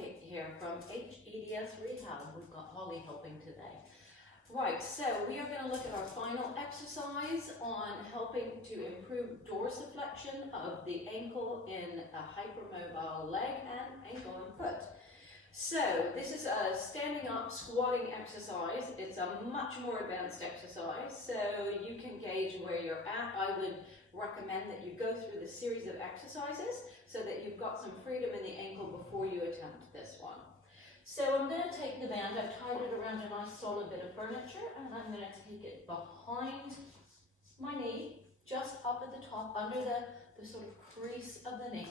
Southgate here from hEDS Rehab. We've got Holly helping today. Right, so we are going to look at our final exercise on helping to improve dorsiflexion of the ankle in a hypermobile leg and ankle and foot. So this is a standing up squatting exercise. It's a much more advanced exercise, so you can gauge where you're at. I would recommend that you go through the series of exercises so that you've got some freedom in the ankle before you attempt this one. So I'm going to take the band, I've tied it around a nice solid bit of furniture, and I'm going to take it behind my knee, just up at the top, under the sort of crease of the knee.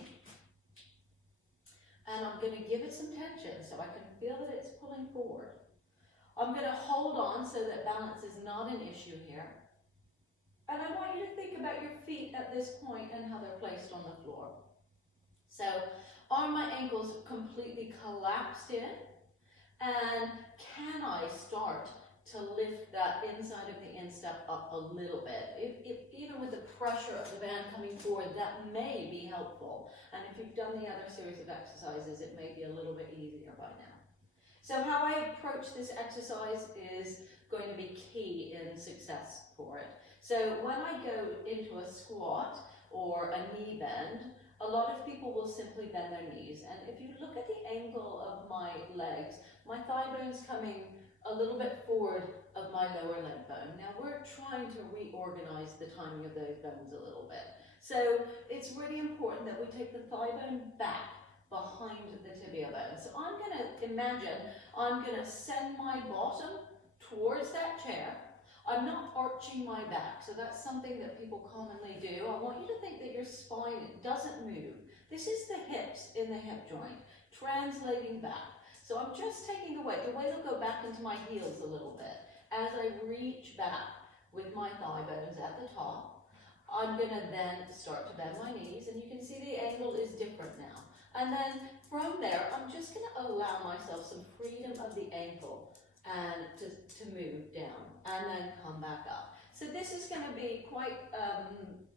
And I'm going to give it some tension so I can feel that it's pulling forward. I'm going to hold on so that balance is not an issue here. And I want you to think about your feet at this point and how they're placed on the floor. So, are my ankles completely collapsed in? And can I start to lift that inside of the instep up a little bit? Even with the pressure of the band coming forward, that may be helpful. And if you've done the other series of exercises, it may be a little bit easier by now. So how I approach this exercise is going to be key in success for it. So when I go into a squat or a knee bend, a lot of people will simply bend their knees. And if you look at the angle of my legs, my thigh bone's coming a little bit forward of my lower leg bone. Now we're trying to reorganize the timing of those bones a little bit. So it's really important that we take the thigh bone back behind the tibia bone. So I'm going to imagine I'm going to send my bottom towards that chair. I'm not arching my back, so that's something that people commonly do. I want you to think that your spine doesn't move. This is the hips in the hip joint, translating back. So I'm just taking the weight. The weight will go back into my heels a little bit. As I reach back with my thigh bones at the top, I'm going to then start to bend my knees, and you can see the angle is different now. And then from there, I'm just going to allow myself some freedom of the ankle and to move down and then come back up. So this is going to be quite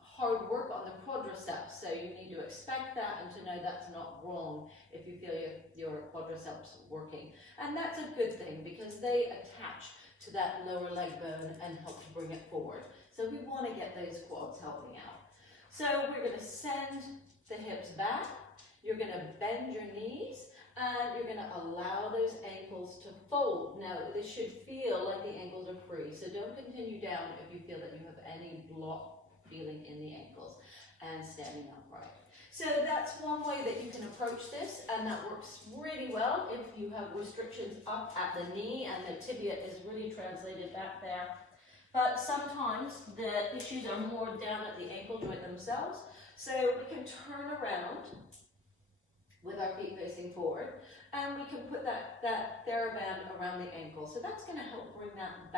hard work on the quadriceps, so you need to expect that and to know that's not wrong if you feel your quadriceps working. And that's a good thing because they attach to that lower leg bone and help to bring it forward. So we want to get those quads helping out. So we're going to send the hips back, you're going to bend your knees, and you're going to allow those ankles to fold. Now, this should feel like the ankles are free, so don't continue down if you feel that you have any block feeling in the ankles, and standing upright. So that's one way that you can approach this, and that works really well if you have restrictions up at the knee and the tibia is really translated back there. But sometimes the issues are more down at the ankle joint themselves, so we can turn around with our feet facing forward, and we can put that TheraBand around the ankle. So that's going to help bring that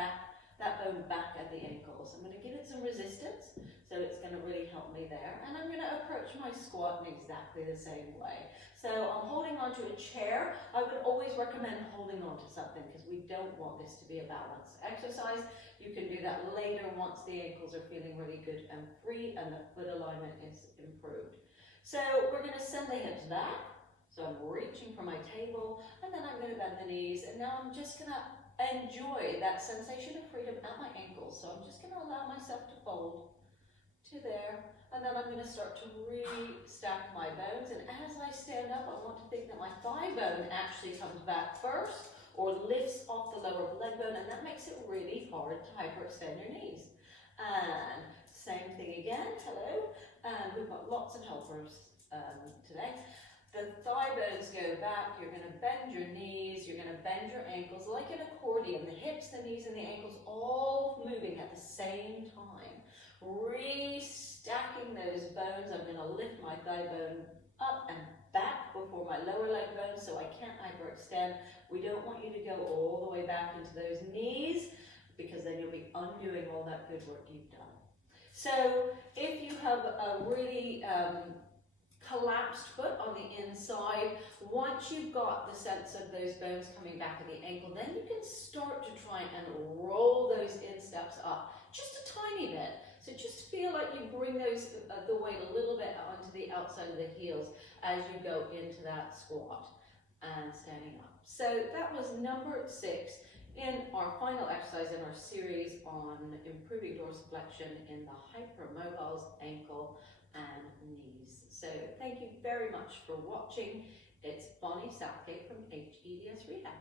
bone back at the ankles. I'm going to give it some resistance, so it's going to really help me there. And I'm going to approach my squat in exactly the same way. So I'm holding onto a chair. I would always recommend holding onto something because we don't want this to be a balance exercise. You can do that later once the ankles are feeling really good and free and the foot alignment is improved. So we're going to send the hips back. So I'm reaching for my table, and then I'm going to bend the knees, and now I'm just going to enjoy that sensation of freedom at my ankles. So I'm just going to allow myself to fold to there, and then I'm going to start to re-stack my bones, and as I stand up, I want to think that my thigh bone actually comes back first, or lifts off the lower leg bone, and that makes it really hard to hyperextend your knees. And same thing again, hello, and we've got lots of helpers today. The thigh bones go back, you're going to bend your knees, you're going to bend your ankles like an accordion, the hips, the knees, and the ankles all moving at the same time. Restacking those bones, I'm going to lift my thigh bone up and back before my lower leg bone so I can't hyperextend. We don't want you to go all the way back into those knees because then you'll be undoing all that good work you've done. So if you have a really collapsed foot on the inside, once you've got the sense of those bones coming back at the ankle, then you can start to try and roll those insteps up just a tiny bit. So just feel like you bring those the weight a little bit onto the outside of the heels as you go into that squat. and standing up. So that was number 6 in our final exercise in our series on improving dorsiflexion in the hypermobiles, ankle and knees. So thank you very much for watching. It's Bonnie Southgate from hEDS Rehab.